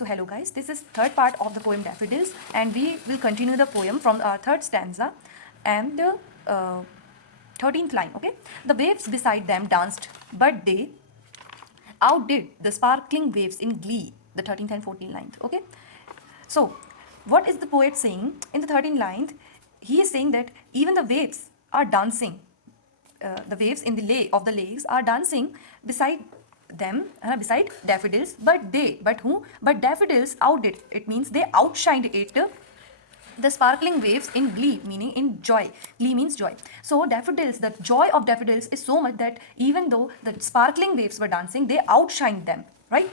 So hello guys, this is third part of the poem Daffodils, and we will continue the poem from our third stanza and the 13th line. Okay, the waves beside them danced, but they outdid the sparkling waves in glee. The 13th and 14th lines. Okay, so what is the poet saying in the 13th line? He is saying that even the waves are dancing. The waves in the of the lakes are dancing beside them, beside daffodils, but who? But daffodils outdid. It means they outshined it. The sparkling waves in glee, meaning in joy. Glee means joy. So daffodils, the joy of daffodils is so much that even though the sparkling waves were dancing, they outshined them, right?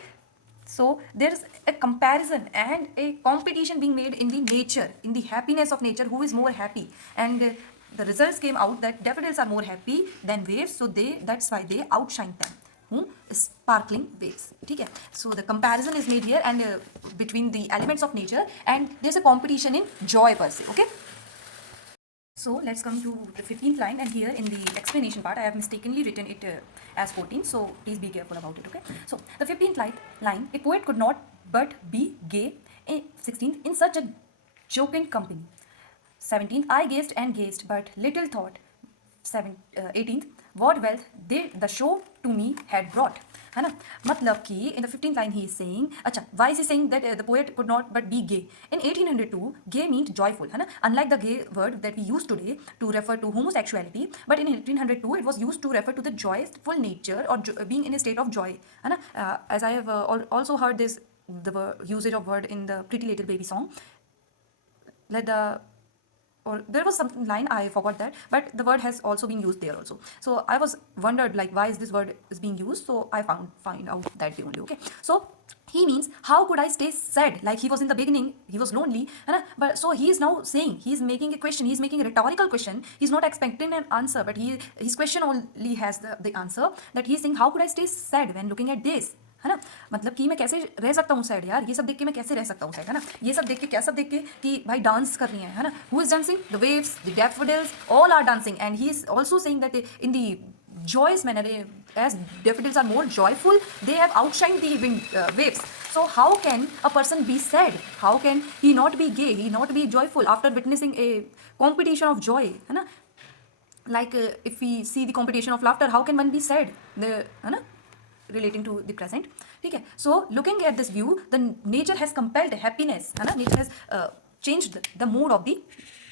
So there's a comparison and a competition being made in the nature, in the happiness of nature, who is more happy. And the results came out that daffodils are more happy than waves, so that's why they outshined them. Sparkling waves. ठीक है? So the comparison is made here and between the elements of nature, and there's a competition in joy per se. Okay. So let's come to the 15th line, and here in the explanation part I have mistakenly written it as 14, so please be careful about it. Okay. So the 15th line, a poet could not but be gay. 16th, in such a jocund company. 17th, I gazed and gazed but little thought. 18th, what wealth the show to me had brought. है ना? मतलब कि in the 15th line he is saying, अच्छा, why is he saying that the poet could not but be gay? In 1802, gay means joyful, है ना? Unlike the gay word that we use today to refer to homosexuality, but in 1802 it was used to refer to the joyful nature or being in a state of joy, है ना? As I have also heard this, the usage of word in the Pretty Little Baby song, or there was some line, I forgot that, but the word has also been used there also. So I was wondered like why is this word is being used, so I find out that day only. Okay, so he means how could I stay sad, like he was in the beginning, he was lonely, but so he is now saying, he's making a question, he's making a rhetorical question, he's not expecting an answer, but his question only has the answer, that he's saying how could I stay sad when looking at this, है ना? मतलब कि मैं कैसे रह सकता हूँ sad यार, ये सब देख के मैं कैसे रह सकता हूँ सैड, है ना? ये सब देख के, क्या सब देख के कि भाई डांस कर रही है ना? Who is dancing? The waves, the daffodils, all are dancing, and he is also saying that in the joyous manner, as daffodils are more joyful, they have outshined the waves. So how can a person be sad? How can he not be gay? He not be joyful after witnessing a competition of joy, है ना? Like if we see the competition of laughter, how can one be sad? है ना? Relating to the present. Okay, so looking at this view, the nature has compelled happiness, nature has changed the mood of the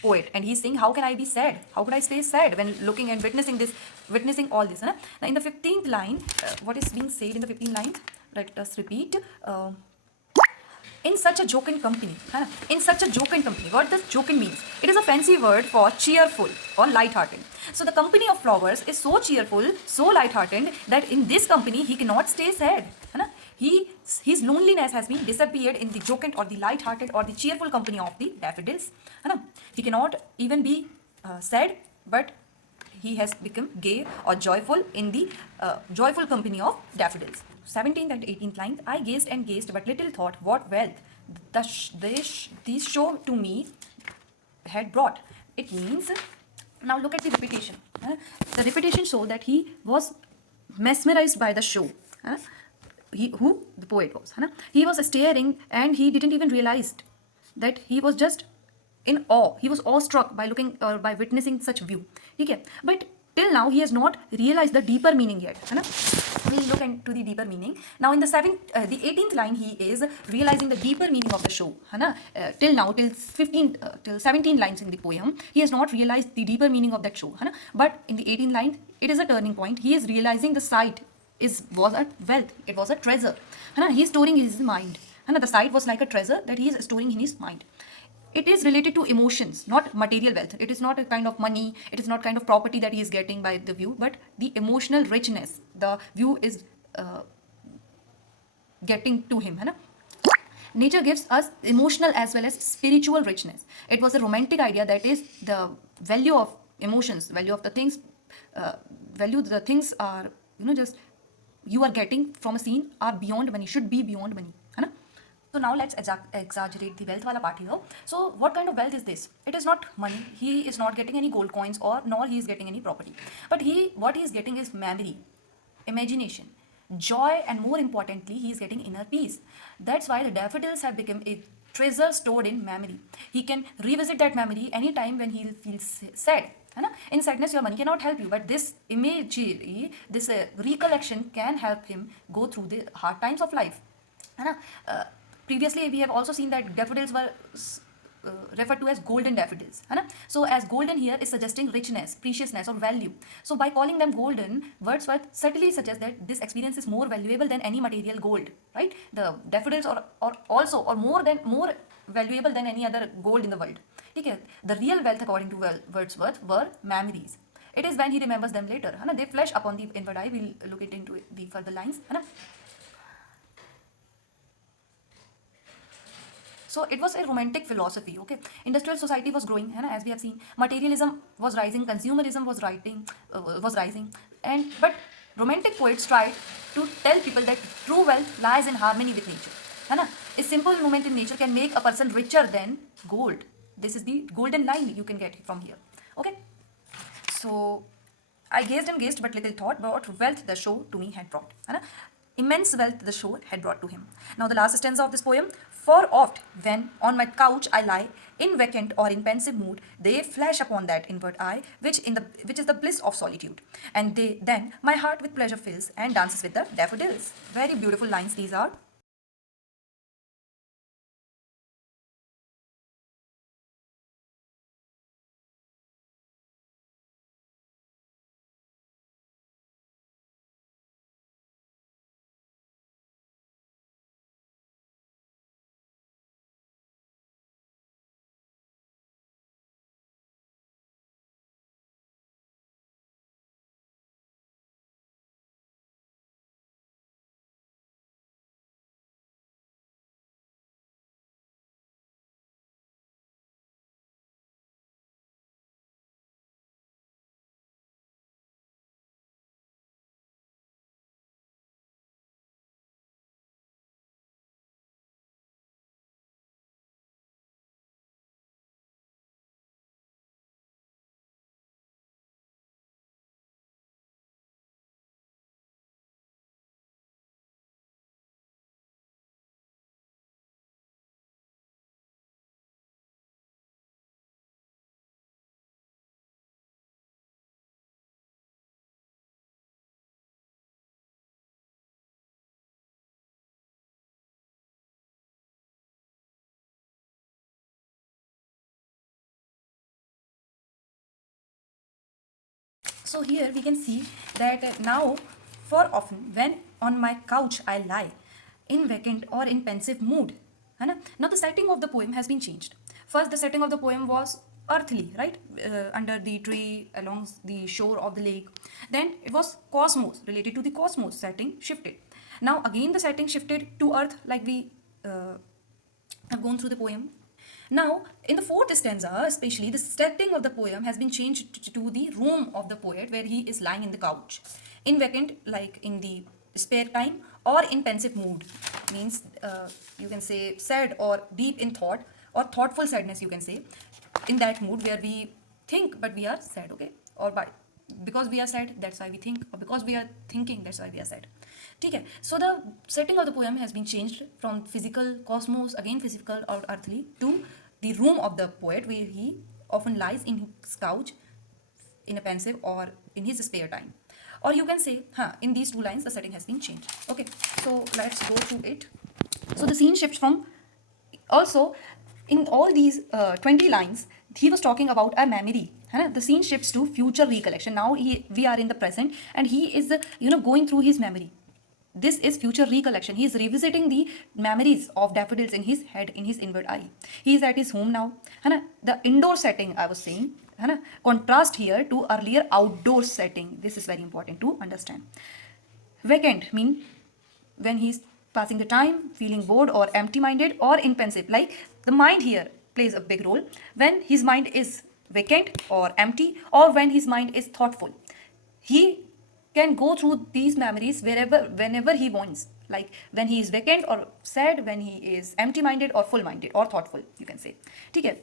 poet, and he's saying how can I be sad, how could I stay sad when looking and witnessing all this. Now in the 15th line, what is being said in the 15th line, let us repeat. In such a jocund company, in such a jocund company. What does jocund means? It is a fancy word for cheerful or light-hearted. So the company of flowers is so cheerful, so light-hearted that in this company he cannot stay sad. His loneliness has been disappeared in the jocund or the light-hearted or the cheerful company of the daffodils. He cannot even be sad, but he has become gay or joyful in the joyful company of daffodils. 17th and 18th lines, I gazed and gazed, but little thought what wealth these show to me had brought. It means, now look at the repetition. The repetition show that he was mesmerized by the show. The poet was. He was staring and he didn't even realize that he was just in awe. He was awestruck by looking or by witnessing such view. Okay? But till now he has not realized the deeper meaning yet. We'll look into the deeper meaning. Now in the 18th line, he is realizing the deeper meaning of the show. Till now, till 17 lines in the poem, he has not realized the deeper meaning of that show. But in the 18th line, it is a turning point. He is realizing the sight was a wealth. It was a treasure. He is storing in his mind. The sight was like a treasure that he is storing in his mind. It is related to emotions, not material wealth. It is not a kind of money, it is not kind of property that he is getting by the view, but the emotional richness the view is getting to him. Nature gives us emotional as well as spiritual richness. It was a romantic idea, that is the value of emotions, value of the things, the things are, just you are getting from a scene are beyond money, should be beyond money. So now let's exaggerate the wealth wala part here. So what kind of wealth is this? It is not money. He is not getting any gold coins nor he is getting any property. But what he is getting is memory, imagination. joy, and more importantly, he is getting inner peace. That's why the daffodils have become a treasure stored in memory. He can revisit that memory anytime when he feels sad. है ना? In sadness, your money cannot help you, but this imagery, this recollection can help him go through the hard times of life. है ना? Previously, we have also seen that daffodils were referred to as golden daffodils. है ना? So, as golden here is suggesting richness, preciousness, or value. So, by calling them golden, Wordsworth subtly suggests that this experience is more valuable than any material gold. Right? The daffodils are also or more valuable than any other gold in the world. ठीक है? The real wealth, according to Wordsworth, were memories. It is when he remembers them later. है ना? They flash upon the inward eye. We'll look it into the further lines. है ना? So it was a romantic philosophy. Okay, industrial society was growing, है ना? As we have seen, materialism was rising, consumerism was rising, and but romantic poets tried to tell people that true wealth lies in harmony with nature. है ना? A simple moment in nature can make a person richer than gold. This is the golden line you can get from here. Okay, so I gazed and gazed, but little thought what wealth the show to me had brought. है ना? Immense wealth the show had brought to him. Now the last stanza of this poem. For oft, when on my couch I lie, in vacant or in pensive mood, they flash upon that inward eye, which is the bliss of solitude. And then my heart with pleasure fills and dances with the daffodils. Very beautiful lines these are. So here we can see that now, for often when on my couch I lie, in vacant or in pensive mood, है ना? Now the setting of the poem has been changed. First, the setting of the poem was earthly, right? Under the tree, along the shore of the lake. Then it was cosmos, related to the cosmos. Setting shifted. Now again the setting shifted to earth, like we have gone through the poem. Now, in the fourth stanza, especially, the setting of the poem has been changed to the room of the poet where he is lying in the couch. In vacant, like in the spare time, or in pensive mood, means you can say sad or deep in thought, or thoughtful sadness, you can say. In that mood where we think but we are sad, okay? Or because we are sad, that's why we think, or because we are thinking, that's why we are sad. ठीक है. So the setting of the poem has been changed from physical cosmos, again physical or earthly, to the room of the poet where he often lies in his couch in a pensive or in his spare time. Or you can say, in these two lines the setting has been changed. Okay, so let's go through it. So the scene shifts from, also in all these 20 lines he was talking about a memory. The scene shifts to future recollection. Now we are in the present and he is going through his memory. This is future recollection. He is revisiting the memories of daffodils in his head, in his inward eye. He is at his home now. The indoor setting I was saying, contrast here to earlier outdoor setting. This is very important to understand. Vacant mean when he's passing the time, feeling bored or empty-minded, or in pensive. Like the mind here plays a big role. When his mind is vacant or empty, or when his mind is thoughtful, he can go through these memories whenever he wants. Like when he is vacant or sad, when he is empty-minded or full-minded or thoughtful, you can say. Okay.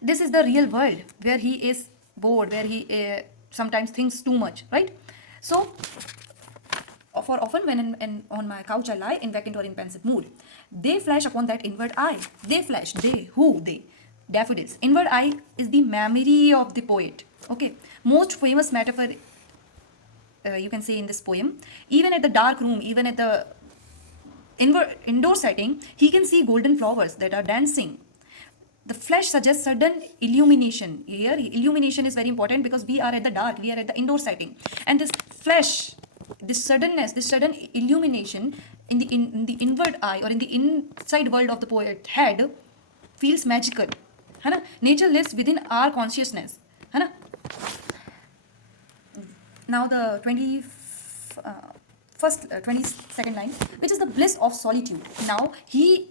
This is the real world where he is bored, where he sometimes thinks too much, right? So for often when on my couch I lie in vacant or in pensive mood. They flash upon that inward eye. They flash. They. Who? They. Daffodils. Inward eye is the memory of the poet. Okay. Most famous metaphor you can say in this poem. Even at the dark room, even at the indoor setting, he can see golden flowers that are dancing. The flesh suggests sudden illumination. Here, illumination is very important because we are at the dark, we are at the indoor setting. And this flesh, this suddenness, this sudden illumination in the inward eye or in the inside world of the poet head feels magical. है ना? Nature lives within our consciousness. है ना? Now the 22nd line, which is the bliss of solitude. Now he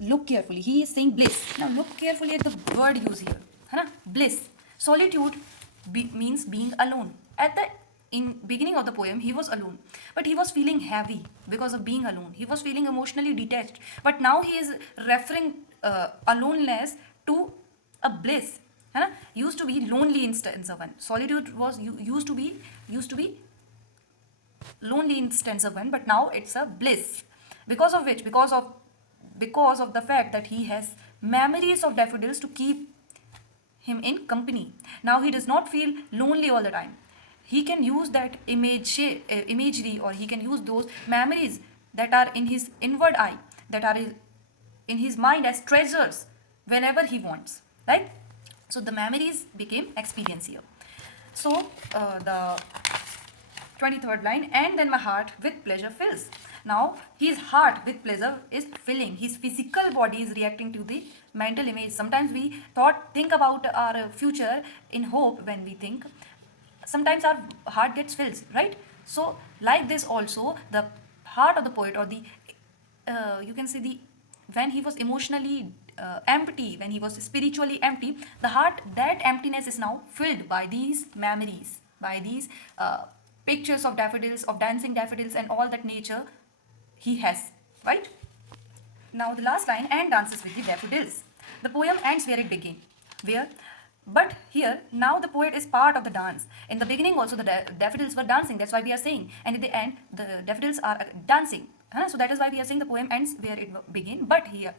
look carefully. He is saying bliss. Now look carefully at the word used here. है ना? Bliss. Solitude means being alone. At the beginning of the poem, he was alone, but he was feeling heavy because of being alone. He was feeling emotionally detached. But now he is referring aloneness to a bliss. है ना? Used to be lonely in stanza 1. Solitude was used to be lonely in stanza 1, but now it's a bliss. Because of which? Because of the fact that he has memories of daffodils to keep him in company. Now he does not feel lonely all the time. He can use that imagery, or he can use those memories that are in his inward eye, that are in his mind as treasures whenever he wants, right? So the memories became experience here. So the 23rd line, and then my heart with pleasure fills. Now his heart with pleasure is filling. His physical body is reacting to the mental image. Sometimes we think about our future in hope when we think. Sometimes our heart gets filled, right? So like this also, the heart of the poet, or the you can say when he was emotionally empty, when he was spiritually empty, the heart, that emptiness is now filled by these memories, by these pictures of daffodils, of dancing daffodils, and all that nature he has, right? Now the last line, and dances with the daffodils. The poem ends where it began. Where? But here, now the poet is part of the dance. In the beginning also the daffodils were dancing, that's why we are saying. And at the end, the daffodils are dancing. So that is why we are saying the poem ends where it began. But here,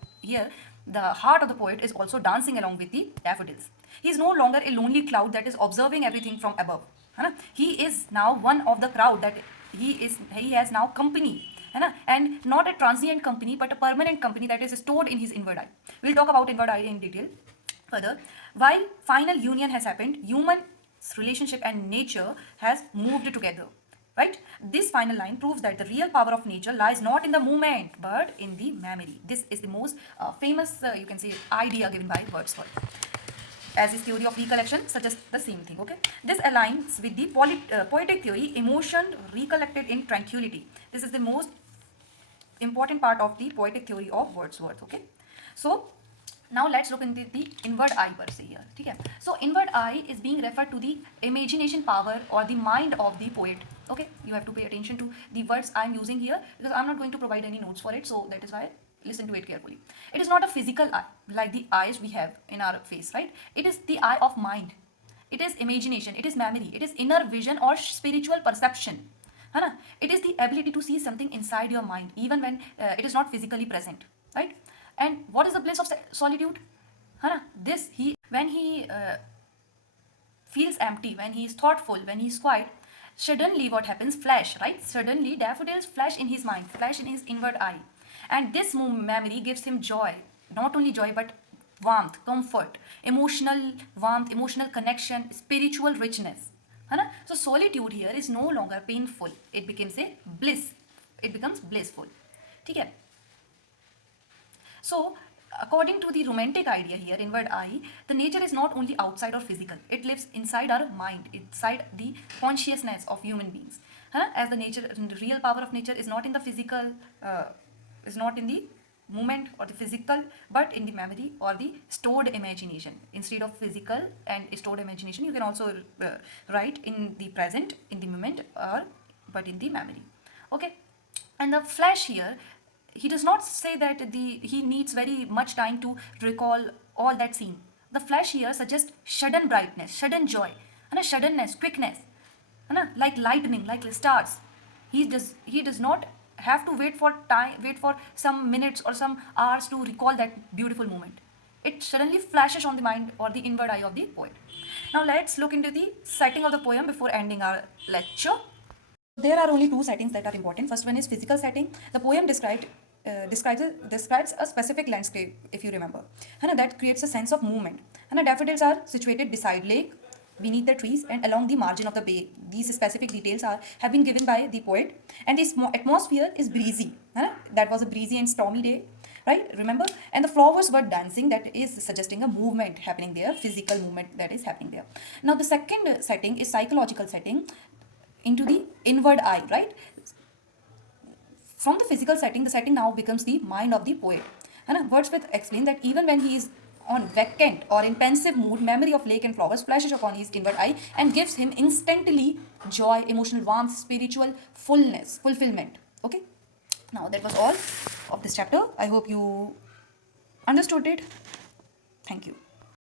the heart of the poet is also dancing along with the daffodils. He is no longer a lonely cloud that is observing everything from above. He is now one of the crowd, that he has now company. And not a transient company, but a permanent company that is stored in his inward eye. We'll talk about inward eye in detail further. While final union has happened, human relationship and nature has moved together, right? This final line proves that the real power of nature lies not in the movement but in the memory. This is the most famous you can say idea given by Wordsworth, as his theory of recollection suggests the same thing. Okay, this aligns with the poetic theory, emotion recollected in tranquility. This is the most important part of the poetic theory of Wordsworth. Okay, so now let's look into the inward eye per se here. Okay, so inward eye is being referred to the imagination power or the mind of the poet. Okay, you have to pay attention to the words I'm using here because I'm not going to provide any notes for it, so that is why listen to it carefully. It is not a physical eye like the eyes we have in our face, right? It is the eye of mind. It is imagination, it is memory, it is inner vision or spiritual perception. It is the ability to see something inside your mind even when it is not physically present, right? And what is the bliss of solitude? When he feels empty, when he is thoughtful, when he is quiet, suddenly what happens? Flash, right? Suddenly daffodils flash in his mind, flash in his inward eye. And this memory gives him joy. Not only joy, but warmth, comfort, emotional warmth, emotional connection, spiritual richness. So solitude here is no longer painful. It becomes a bliss. It becomes blissful. Okay? So, according to the romantic idea here, inward eye, the nature is not only outside or physical. It lives inside our mind, inside the consciousness of human beings. As the real power of nature is not in the physical, is not in the movement or the physical, but in the memory or the stored imagination. Instead of physical and stored imagination, you can also write in the present, in the moment, but in the memory. Okay, and the flash here, he does not say that he needs very much time to recall all that scene. The flash here suggests sudden brightness, sudden joy, and a suddenness, quickness, like lightning, like stars. He does not have to wait for some minutes or some hours to recall that beautiful moment. It suddenly flashes on the mind or the inward eye of the poet. Now let's look into the setting of the poem before ending our lecture. There are only two settings that are important. First one is physical setting. The poem describes a specific landscape, if you remember. That creates a sense of movement. Daffodils are situated beside lake, beneath the trees, and along the margin of the bay. These specific details have been given by the poet. And the atmosphere is breezy. That was a breezy and stormy day, right? Remember? And the flowers were dancing, that is suggesting a movement happening there, physical movement that is happening there. Now the second setting is psychological setting, into the inward eye, right? From the physical setting, the setting now becomes the mind of the poet. And Wordsworth explained that even when he is on vacant or in pensive mood, memory of lake and flowers flashes upon his inward eye and gives him instantly joy, emotional warmth, spiritual fullness, fulfillment. Okay. Now that was all of this chapter. I hope you understood it. Thank you.